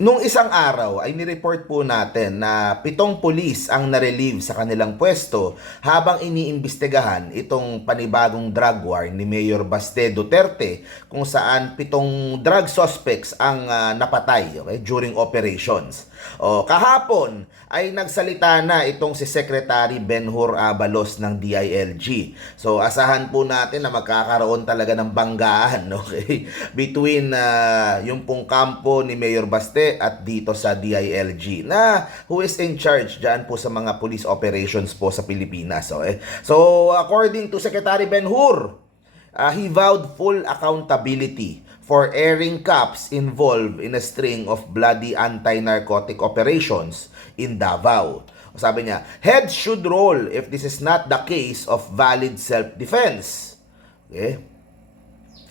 Nung isang araw ay nireport po natin na pitong pulis ang narelieve sa kanilang pwesto habang iniimbestigahan itong panibagong drug war ni Mayor Baste Duterte kung saan pitong drug suspects ang ah, napatay okay, during operations. O, kahapon ay nagsalita na itong si Secretary Benhur Abalos ng DILG. So asahan po natin na magkakaroon talaga ng banggaan okay, between ah, yung pong kampo ni Mayor Baste at dito sa DILG na who is in charge dyan po sa mga police operations po sa Pilipinas. Okay? So according to Secretary Benhur, uh, he vowed full accountability for airing cops involved in a string of bloody anti-narcotic operations in Davao. Sabi niya, heads should roll if this is not the case of valid self-defense. Okay?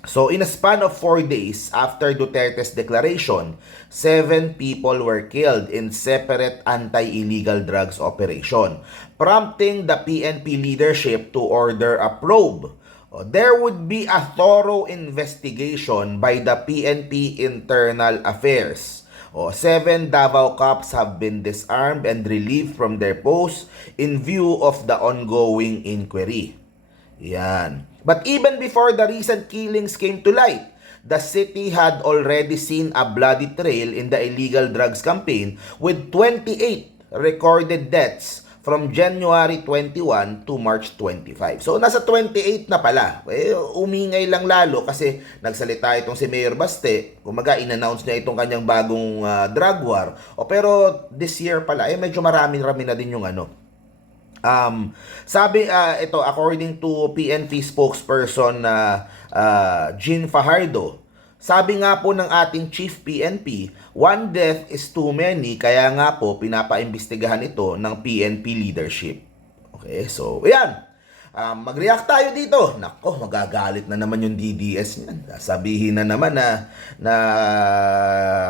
So, in a span of four days after Duterte's declaration, seven people were killed in separate anti-illegal drugs operation, prompting the PNP leadership to order a probe. Oh, There would be a thorough investigation by the PNP Internal Affairs. Oh, seven Davao cops have been disarmed and relieved from their posts in view of the ongoing inquiry. Yan. But even before the recent killings came to light, the city had already seen a bloody trail in the illegal drugs campaign with 28 recorded deaths from January 21 to March 25. So nasa 28 na pala. Eh, umingay lang lalo kasi nagsalita itong si Mayor Baste. Kumaga in-announce niya itong kanyang bagong ah, drug war. O pero this year pala, eh medyo marami-rami na din yung ano, Um, sabi ah, ito according to PNP spokesperson na uh, Jean Fajardo, sabi nga po ng ating chief PNP, one death is too many kaya nga po pinapaimbestigahan ito ng PNP leadership. Okay, so ayan. Um, mag-react tayo dito. Nako, magagalit na naman yung DDS niyan. Sabihin na naman na, na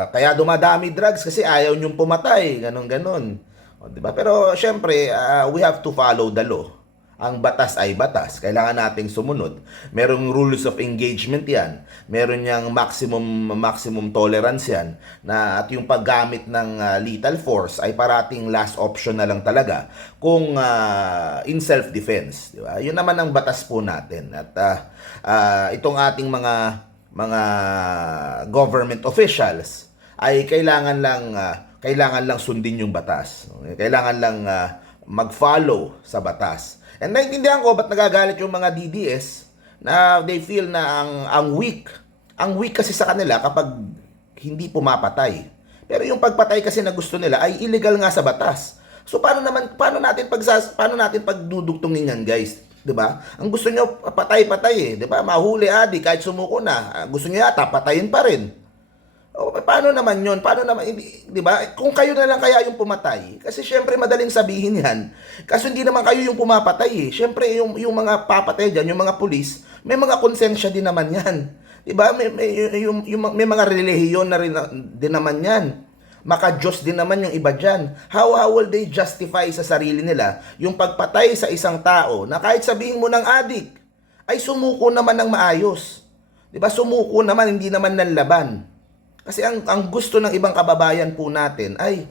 kaya dumadami drugs kasi ayaw niyong pumatay. Ganon, ganon. O, di ba? Pero syempre, ah, we have to follow the law. Ang batas ay batas. Kailangan nating sumunod. Merong rules of engagement yan. Meron niyang maximum maximum tolerance yan. Na, at yung paggamit ng ah, lethal force ay parating last option na lang talaga kung ah, in self-defense. Di ba? Yun naman ang batas po natin. At ah, ah, itong ating mga mga government officials ay kailangan lang ah, kailangan lang sundin yung batas. Kailangan lang ah, mag-follow sa batas. And naintindihan ko ba't nagagalit yung mga DDS na they feel na ang ang weak. Ang weak kasi sa kanila kapag hindi pumapatay. Pero yung pagpatay kasi na gusto nila ay illegal nga sa batas. So paano naman paano natin pag paano natin pagdudugtungin yan, guys? 'Di ba? Ang gusto nyo patay-patay eh, 'di ba? Mahuli adi kahit sumuko na. Ah, Gusto niya yata patayin pa rin. O, paano naman yun? Paano naman, di ba? Kung kayo na lang kaya yung pumatay, kasi syempre madaling sabihin yan. Kaso hindi naman kayo yung pumapatay eh. Syempre yung, yung mga papatay dyan, yung mga pulis, may mga konsensya din naman yan. Di ba? May, may, yung, yung, may mga relihiyon na rin din naman yan. Maka-Diyos din naman yung iba dyan. How, how will they justify sa sarili nila yung pagpatay sa isang tao na kahit sabihin mo ng adik, ay sumuko naman ng maayos. Di ba? Sumuko naman, hindi naman nanlaban. Kasi ang, ang gusto ng ibang kababayan po natin ay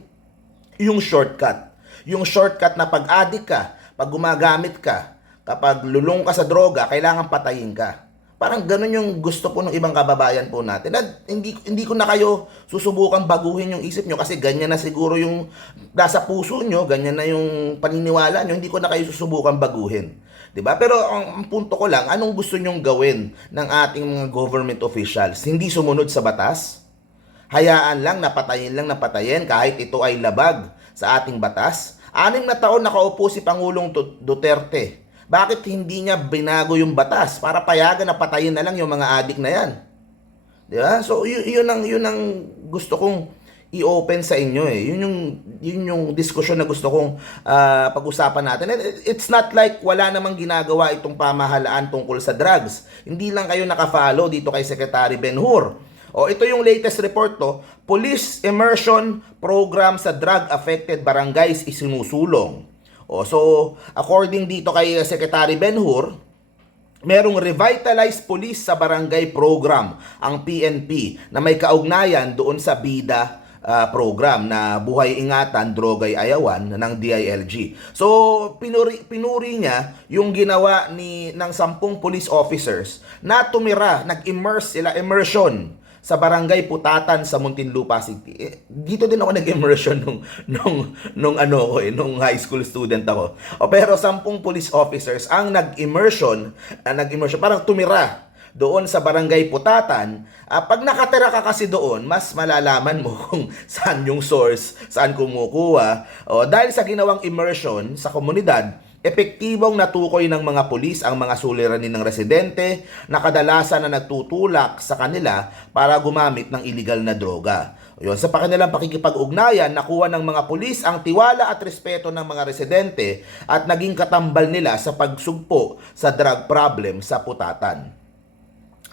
yung shortcut. Yung shortcut na pag adik ka, pag gumagamit ka, kapag lulong ka sa droga, kailangan patayin ka. Parang ganun yung gusto po ng ibang kababayan po natin. At hindi, hindi ko na kayo susubukan baguhin yung isip nyo kasi ganyan na siguro yung nasa puso nyo, ganyan na yung paniniwala nyo, hindi ko na kayo susubukan baguhin. 'Di ba? Pero ang, ang punto ko lang, anong gusto nyong gawin ng ating mga government officials? Hindi sumunod sa batas? Hayaan lang, napatayin lang napatayin kahit ito ay labag sa ating batas. Anim na taon nakaupo si Pangulong Du- Duterte. Bakit hindi niya binago yung batas para payagan na patayin na lang yung mga adik na yan? Di ba? So, yun, yun, ang, yun ang gusto kong i-open sa inyo eh. Yun yung, yun yung diskusyon na gusto kong ah, pag-usapan natin. And it- it's not like wala namang ginagawa itong pamahalaan tungkol sa drugs. Hindi lang kayo nakafollow dito kay Secretary Benhur. O ito yung latest report to, Police Immersion Program sa Drug-Affected Barangays isinusulong. O so, according dito kay Secretary Benhur, merong revitalized police sa barangay program ang PNP na may kaugnayan doon sa bida ah, program na Buhay Ingatan, Drogay Ayawan ng DILG. So, pinuri, pinuri niya yung ginawa ni ng sampung police officers na tumira, nag-immerse sila, immersion sa barangay Putatan sa Muntinlupa City. Eh, dito din ako nag-immersion nung nung nung ano ko eh, nung high school student ako. O pero sampung police officers ang nag-immersion, ah, nag-immersion parang tumira doon sa barangay Putatan, ah, pag nakatira ka kasi doon, mas malalaman mo kung saan yung source, saan kumukuha. O, dahil sa ginawang immersion sa komunidad, epektibong natukoy ng mga pulis ang mga suliranin ng residente na kadalasan na nagtutulak sa kanila para gumamit ng illegal na droga. Yun, sa kanilang pakikipag-ugnayan, nakuha ng mga pulis ang tiwala at respeto ng mga residente at naging katambal nila sa pagsugpo sa drug problem sa putatan.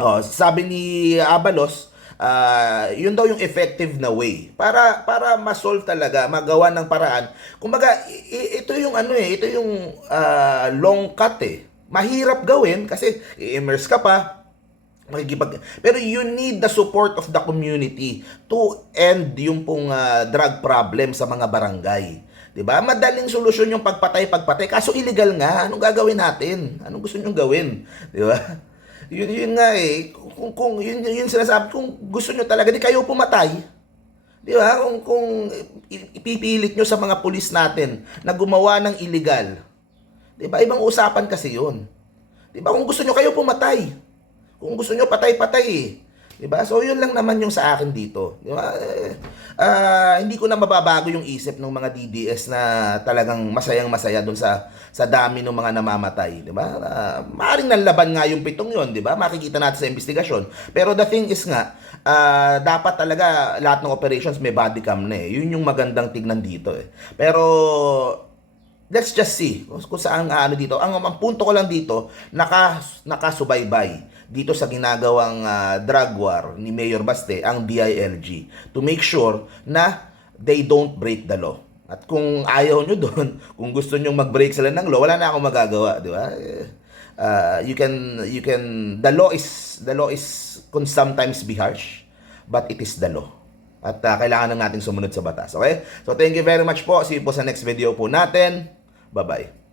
Oh, sabi ni Abalos, ah, yun daw yung effective na way para para ma-solve talaga, magawa ng paraan. Kumbaga, ito yung ano eh, ito yung ah, long cut eh. Mahirap gawin kasi i-immerse ka pa, makikipag pero you need the support of the community to end yung pong ah, drug problem sa mga barangay. 'Di ba? Madaling solusyon yung pagpatay pagpatay kaso illegal nga. Anong gagawin natin? Anong gusto niyo gawin? 'Di ba? Yun yun nga eh. Kung kung yun yun, sinasabi kung gusto niyo talaga di kayo pumatay. 'Di ba? Kung kung ipipilit niyo sa mga pulis natin na gumawa ng illegal. 'Di ba? Ibang usapan kasi 'yun. 'Di ba? Kung gusto niyo kayo pumatay. Kung gusto nyo, patay-patay eh. Diba? So, yun lang naman yung sa akin dito. Diba? Ah, hindi ko na mababago yung isip ng mga DDS na talagang masayang-masaya dun sa sa dami ng mga namamatay. Diba? Uh, maaring nanlaban nga yung pitong yun. Diba? Makikita natin sa investigasyon. Pero the thing is nga, ah, dapat talaga lahat ng operations may body cam na eh. Yun yung magandang tignan dito eh. Pero let's just see kung, saan ano dito. Ang, ang punto ko lang dito, naka, nakasubaybay dito sa ginagawang ah, drug war ni Mayor Baste, ang DILG, to make sure na they don't break the law. At kung ayaw nyo doon, kung gusto nyo mag-break sila ng law, wala na akong magagawa, di ba? Ah, you can you can the law is the law is can sometimes be harsh, but it is the law. At ah, kailangan na natin sumunod sa batas. Okay? So thank you very much po. See you po sa next video po natin. Bye-bye.